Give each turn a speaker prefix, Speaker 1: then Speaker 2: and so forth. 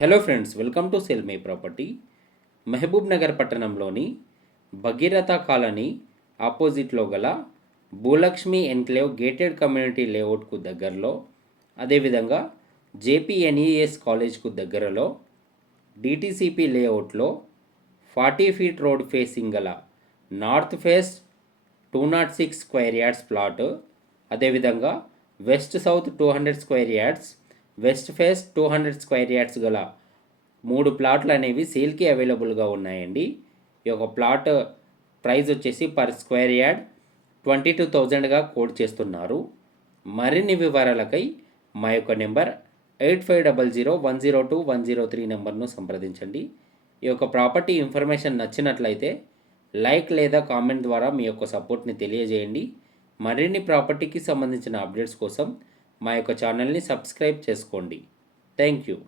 Speaker 1: Hello friends welcome to sell my property Mahabub Nagar పట్టణంలోని Bhagiratha colony ఆపోజిట్లో గల Bhulakshmi enclave gated community లేఅవుట్కు దగ్గరలో అదేవిధంగా జేపీఎన్ఈఎస్ కాలేజ్కు దగ్గరలో డిటిసిపి లేఅవుట్లో ఫార్టీ ఫీట్ రోడ్ ఫేసింగ్ గల north face two naught six square yards plot అదేవిధంగా west south two hundred square yards west face two hundred square yards గల మూడు ప్లాట్లు అనేవి సేల్కి అవైలబుల్గా ఉన్నాయండి. ఈ యొక్క ప్లాట్ ప్రైస్ వచ్చేసి per square yard twenty two థౌజండ్గా code చేస్తున్నారు. మరిన్ని వివరాలకై మా యొక్క number eight five double zero one zero two one zero three నెంబర్ను సంప్రదించండి. ఈ యొక్క ప్రాపర్టీ ఇన్ఫర్మేషన్ నచ్చినట్లయితే లైక్ లేదా కామెంట్ ద్వారా మీ యొక్క సపోర్ట్ని తెలియజేయండి. మరిన్ని ప్రాపర్టీకి సంబంధించిన అప్డేట్స్ కోసం మా యొక్క ఛానల్ని సబ్స్క్రైబ్ చేసుకోండి. Thank you.